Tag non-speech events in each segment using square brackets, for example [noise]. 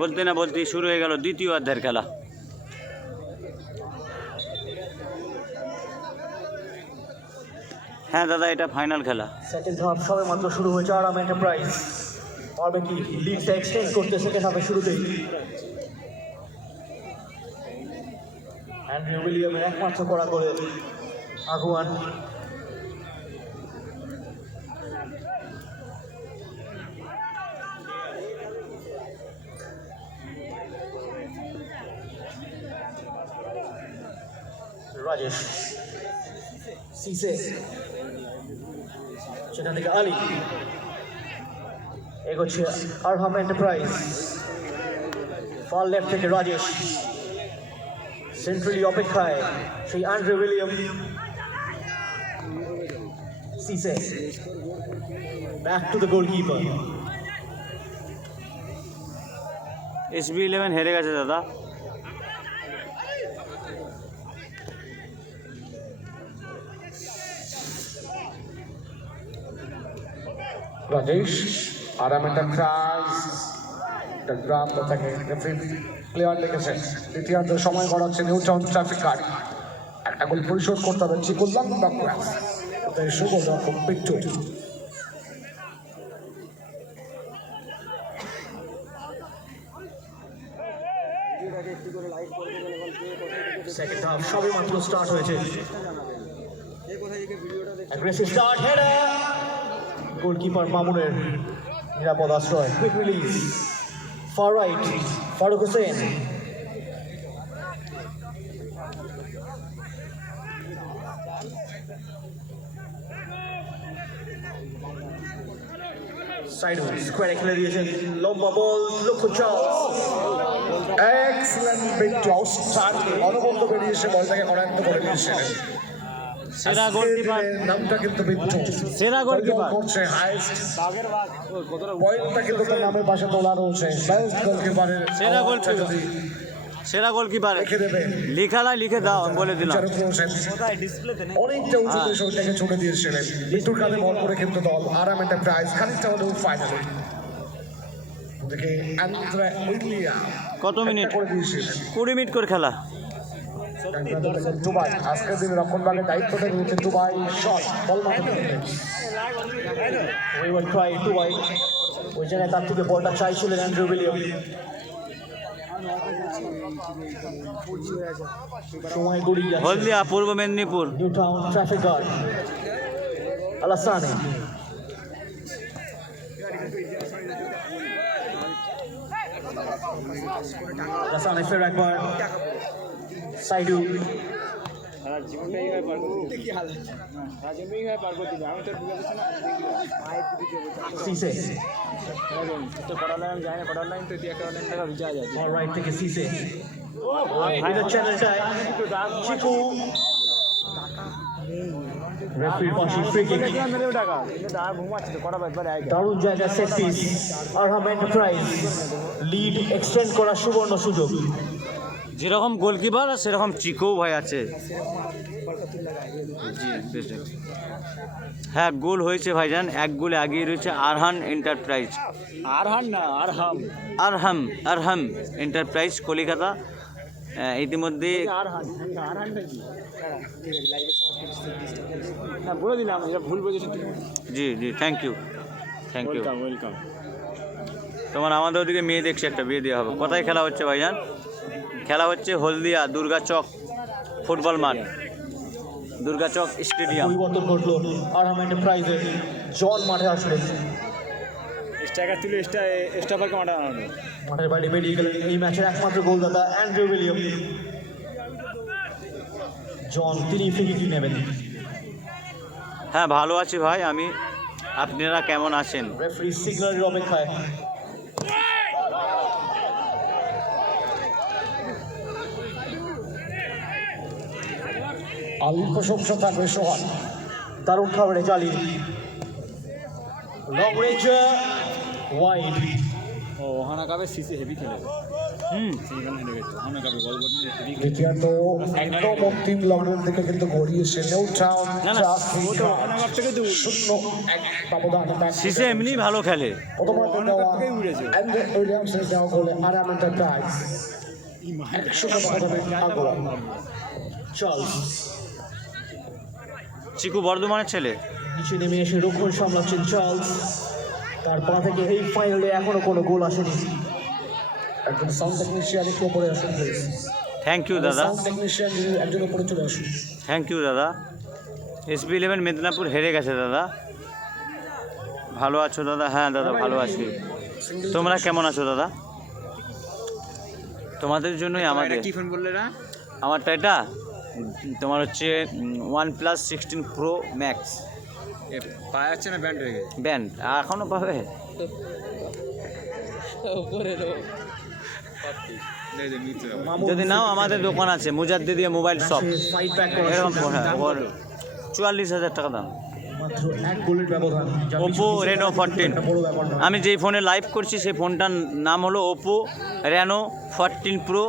বলতে না বলতে শুরু হয়ে গেল দ্বিতীয় অধ্যায়ের খেলা। হ্যাঁ দাদা এটা ফাইনাল খেলা। সেকেন্ড হাফ সবে মাত্র শুরু হয়েছে আরাম এন্টারপ্রাইজ পারবে কি? এক্সটেন্ড করতে সেকেন্ড হাফে শুরুতেই। অ্যান্ড্রিউ উইলিয়ামের একমাত্র করা করে আগুয়ান। সিসে সেখান থেকে আলী এগোচ্ছে আরহাম এন্টারপ্রাইজ ফার লেফট থেকে রাজেশ সেন্ট্রালি অপেক্ষায় সেই Andre William সিসে back to the goalkeeper SB eleven হেরে গেছে, দাদা। Rajesh, Aram Enterprise, the গ্রাম থেকে প্লেয়ার লিখেছেন দ্বিতীয়ার্ধ সময় গড়াচ্ছে নিউ টাউন ট্রাফিক গার্ড একটা গোল পরিশোধ করতে হবে চিকুল্লাম ডক্টর তাই শুভ রকম বিট্টু সেকেন্ড হাফ সবে মাত্র স্টার্ট হয়েছে। অ্যাগ্রেসিভ স্টার্ট হেডার গোলকিপার মামুনের নিরাপদ আশ্রয়। Quick release far right Faruk Hossain side স্কোয়ারে খেলে দিয়েছেন। লম্বা বল, লক্ষ্য চার্লস এক্সেলেন্ট বিট্টু আউটস্ট্যান্ডিং অনবদ্য বেরিয়েছে বলটাকে করায়ত্ত করে দিয়েছে। সেরা গোলকিপার। নামটা কিন্তু সেরা গোলকিপার। করছে হাইস্ট পয়েন্টটা কিন্তু তার নামের পাশে তোলা রয়েছে। বেস্ট গোলকিপারের সেরা গোলকিপার। সেরা গোলকিপার। দেবে। লেখালাই লিখে দাও আমি বলে দিলাম। অনেকটা উঁচুতে শরীরটাকে ছুটে দিয়েছিলেন। বিট্টুর কাঁধে ভর করে কিন্তু দল আরাম একটা প্রাইজ খানিকটা হলেও ফাইনালে ওদিকে অ্যান্দ্রে উইলিয়াম কত মিনিট? কুড়ি মিনিট করে খেলা। দুবাই। আজকের দিনে রক্ষণভাগের দায়িত্বটা রয়েছে Dubai shot ball will try to wide. ওই জায়গায় তার থেকে বলটা চাইছিলেন অ্যান্ড্রু উইলিয়াম সময় গড়িয়ে যাচ্ছে। Haldia Purba Medinipur. New Town traffic guard Alassane. Alassane ফের একবার। সাইডু। সিসে। অলরাইট থেকে সিসে ফাইনাল চ্যানেলটায় চিকু রেফারির পাশে ফ্রি কিক দারুণ জায়গা set piece Arham enterprise lead extend করার সুবর্ণ সুযোগ। যেরকম গোলকিপার আর সেরকম চিকো ভাই আছে। জি বেশ হ্যাঁ গোল হয়েছে ভাইজান। এক গোলে এগিয়ে রয়েছে আরহান এন্টারপ্রাইজ। আরহান না আরহাম। আরহাম আরহাম এন্টারপ্রাইজ কলিকাতা। ইতিমধ্যে বলে দিলাম ভুল জি জি thank you thank you welcome তোমার আমাদের ওদিকে মেয়ে দেখছে একটা বিয়ে দেওয়া হবে। কোথায় খেলা হচ্ছে ভাইজান? খেলা হচ্ছে হলদিয়া দুর্গাচক ফুটবল মাঠ। দুর্গাচক স্টেডিয়াম। পরিবর্তন ঘটলো আরহাম এন্টারপ্রাইজের জন মাঠে আসলেন স্ট্রাইকার তুলে স্টাফারকে মাঠে আনানো। মাঠের বাইরে বেরিয়ে গেলেন এই ম্যাচের একমাত্র গোলদাতা অ্যান্ড্রু উইলিয়াম। জন তিনি ফ্রি নেবেন। হ্যাঁ ভালো আছি ভাই আমি। আপনারা কেমন আছেন? রেফারি সিগন্যালের অপেক্ষায়। আলীর প্রশংসা থাকবে সোহান দারুণ খাবারে চালি লং রেঞ্জ ওয়াইড ও ওখানে কাবে সিসি হেভি খেলেছে হুম। হেরে গেছে অনেক আপনি বল করতে দ্বিতীয়ত একদম অন্তিম লগ্নের দিকে কিন্তু টাউন থেকে দূর শূন্য এক ব্যবধানে সিসে এমনি ভালো খেলে। প্রথমার্ধে দেওয়া। অ্যান্ড্রে উইলিয়ামসের দেওয়া গোলে আরাম এন্টারপ্রাইজ এক শূন্য ব্যবধানে আগুয়া চার্লস চিকু বর্ধমানের ছেলে। নিচে নেমে এসে রক্ষণ সামলাচ্ছেন চার্লস। তার পা থেকে এই ফাইনালে এখনও কোনো গোল আসেনি। একজন সাউন্ড টেকনিশিয়ান একটু উপরে আসুন থ্যাংক ইউ দাদা। সাউন্ড টেকনিশিয়ান একজন উপরে চলে আসুন। থ্যাংক ইউ দাদা। এসপি ইলেভেন মেদিনীপুর হেরে গেছে দাদা। ভালো আছো দাদা? হ্যাঁ দাদা ভালো আছি। তোমরা কেমন আছো দাদা? তোমাদের জন্যই আমাদের কি ফোন বললে না আমারটা এটা? তোমার হচ্ছে OnePlus sixteen pro max পাওয়া যাচ্ছে না ব্যান্ড হয়ে গেছে? ব্যান্ড এখনও পাবে? যদি নাও আমাদের দোকান আছে মুজাদ্দিদিয়া মোবাইল শপ এরকম চুয়াল্লিশ হাজার টাকা দাম। মাত্র এক গোলের ব্যবধান ওপো রেনো ফোরটিন। আমি যেই ফোনে লাইভ করছি সেই ফোনটার নাম হলো ওপো রেনো ফোরটিন প্রো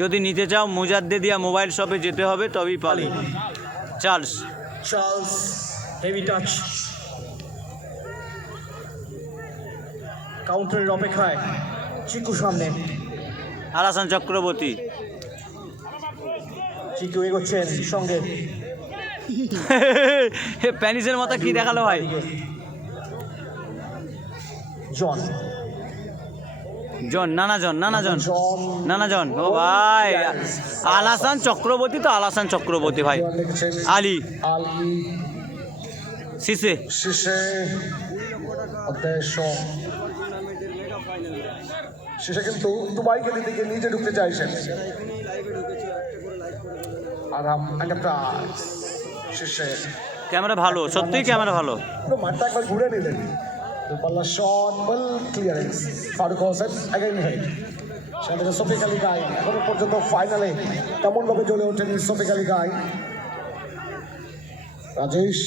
যদি নিতে চাও মুজাদ্দে দিয়া মোবাইল শপে যেতে হবে তবেই পাবে। চার্লস চার্লস হেভি টাচ কাউন্টারের অপেক্ষায় চিকু সামনে। আলাসান চক্রবর্তী। চিকু এগোচ্ছেন সঙ্গে। [laughs] প্যানিসের মতো কি দেখাল ভাই? জন। জন নানা জন নানা জন নানা জন। ও ভাই আলাসান চক্রবর্তী তো আলাসান চক্রবর্তী ভাই। আলী। উদ্দেশ্য শেষে কিন্তু দিকে নিজে ঢুকতে চাইছেন। শেষে ক্যামেরা ভালো, সত্যিই ক্যামেরা ভালো। মাঠটা একবার ঘুরে নিলেন। দুপাল্লা shot well clearance Faruk Hossain again head সেখানে সফিক আলী গাই এখনও পর্যন্ত ফাইনালে তেমনভাবে জ্বলে ওঠেনি সফিক আলী গাই রাজেশ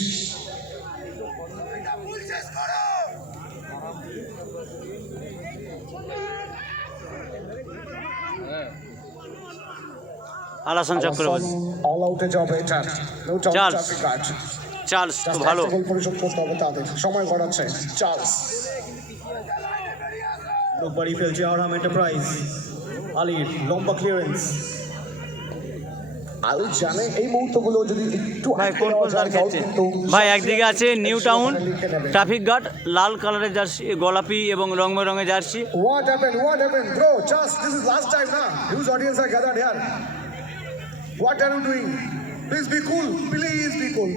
আলাসান চক্রবর্তী। অল আউটে যাবে এটা চার্লস। চার্লস তো জাস্ট ভালো। গোল পরিশোধ করতে হবে তাদের। সময় গড়াচ্ছে। চার্লস। লোকবাড়ি ফেলছে আরহাম এন্টারপ্রাইজ আলির লম্বা ক্লিয়ারেন্স আলী জানে এই মুহূর্তগুলো যদি একটু ভাই কোন খেলছে? ভাই একদিকে আছে নিউ টাউন ট্রাফিক গার্ড লাল কালারের জার্সি গোলাপি এবং রং বেরঙের jersey. What are you doing? Please be cool. Please be cool.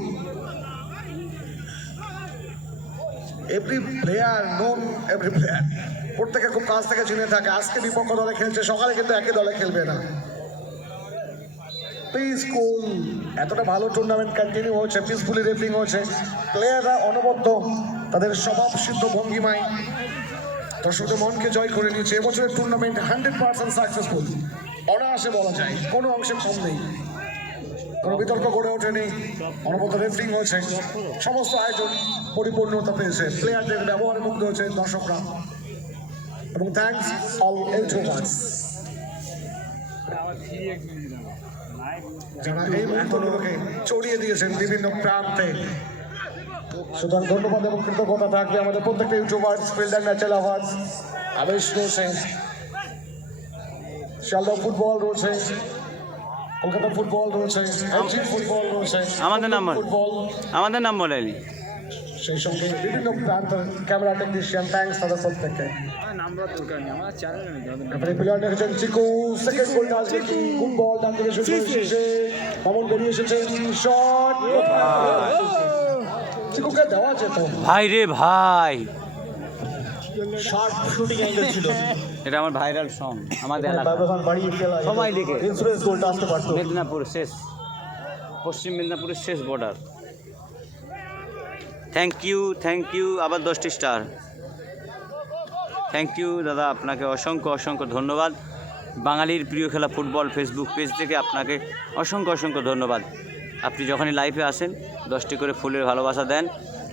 Every player, known every player. প্রত্যেকে খুব কাছ থেকে চিনে থাকে আজকে বিপক্ষ দলে খেলছে সকালে কিন্তু একই দলে খেলবে না প্লিজ কুল এতটা ভালো টুর্নামেন্ট কন্টিনিউ হচ্ছে পিসফুলি রেফিং হচ্ছে প্লেয়াররা অনবদ্য তাদের স্বভাব সিদ্ধ ভঙ্গিমায় দর্শকদের মনকে জয় করে নিয়েছে এবছরের টুর্নামেন্ট হান্ড্রেড পার্সেন্ট সাকসেসফুল অনায়াসে বলা যায়, কোনো অংশে কম নেই। কোনো বিতর্ক গড়ে ওঠেনি, অনবদ্য রেফারিং হয়েছে। সমস্ত আয়োজন পরিপূর্ণতা পেয়েছে প্লেয়ারদের ব্যবহারে মুগ্ধ হয়েছে দর্শকরা। এবং থ্যাংকস অল ইউটিউবার্স যারা এই মুহূর্তগুলোকে চড়িয়ে দিয়েছেন বিভিন্ন প্রান্তে। সুতরাং ধন্যবাদ এবং কৃতজ্ঞতা থাকবে আমাদের প্রত্যেকটা ইউটিউবার্স ফিল্ডার ন্যাচারাল আওয়ার্স আবেশ রয়েছে শিয়ালদা ফুটবল রয়েছে কলকাতা ফুটবল রয়েছে এলজি ফুটবল রয়েছে আমাদের নাম্বার। ফুটবল। আমাদের নাম বলেনি সেই সঙ্গে বিভিন্ন প্রান্তের ক্যামেরা টেকনিশিয়ান থ্যাঙ্কস তাদের প্রত্যেককে। নাম্বার নেই আমার চ্যানেল নেই যাদের এবারে প্লেয়ার দেখেছেন চিকু সেকেন্ড গোলটা আসবে কি? গুড বল ডান থেকে শুরু করে মামুন বেরিয়ে এসেছে শট চিকুকে দেওয়া যেত ভাই রে ভাই। শার্প শুটিং অ্যাঙ্গেল ছিল। এটা আমার ভাইরাল সং আমাদের সবাই লিখে। ইন্স্যুরেন্স গোলটা আসতে পারতো। মেদিনীপুর শেষ পশ্চিম মেদিনীপুরের শেষ border thank you thank you আবার দশটি স্টার থ্যাংক ইউ দাদা আপনাকে অসংখ্য অসংখ্য ধন্যবাদ। বাঙালির প্রিয় খেলা ফুটবল ফেসবুক পেজ থেকে আপনাকে অসংখ্য অসংখ্য ধন্যবাদ। আপনি যখনই লাইভে আসেন দশটি করে ফুলের ভালোবাসা দেন।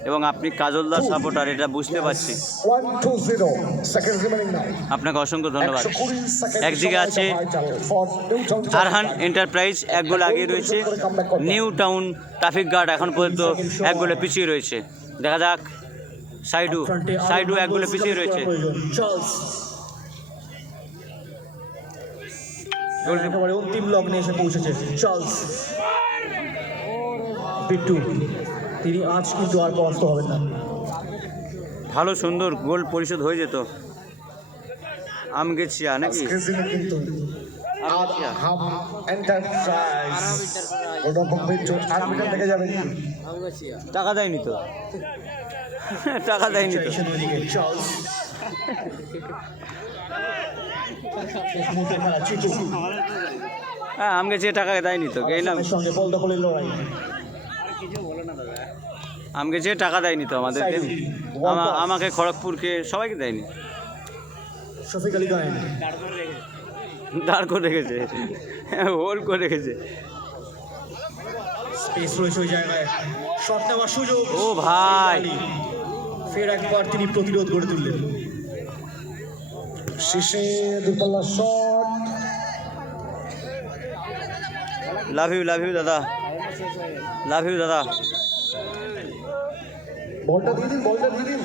এবং আপনি কাজলদার সাপোর্টার এটা বুঝতে পারছি। আপনাকে অসংখ্য ধন্যবাদ। একদিকে আছে আরহান এন্টারপ্রাইজ এক গোল আগে রয়েছে। নিউ টাউন ট্রাফিক গার্ড এখন পর্যন্ত এক গোলে পিছিয়ে রয়েছে। দেখা যাক। সাইডু সাইডু এক গোলে পিছিয়ে রয়েছে। অন্তিম লগ্নে এসে পৌঁছেছে। চার্লস বিট্টু তিনি আজ কিন্তু আর পরাস্ত হবেন না। ভালো সুন্দর গোল পরিশোধ হয়ে যেত। আমগেছিয়া নাকি? কিন্তু হাম এন্টারপ্রাইজ ওরকম বিচ্ছু আর্মিটা থেকে যাবে টাকা দেয়নি তো। টাকা দেয়নি তো। হ্যাঁ আমগেছিয়া টাকা দেয়নি তো আসামের সঙ্গে বল দখলের লড়াই। আমগেছিয়া টাকা দেয়নি তো আমাদের আমাকে খড়গপুরকে সবাইকে দেয়নি। শফিক আলী গায়েন দাঁড় করে রেখেছে। হোল করে রেখেছে। স্পেস রয়েছে ওই জায়গায়। শট নেওয়ার সুযোগ। ও ভাই। ফের একবার তিনি প্রতিরোধ গড়ে তুললেন। শেষে দুপাল্লা shot love you love you দাদা। লাভ ইউ দাদা। বলটা দিয়ে দিন বলটা দিয়ে দিন।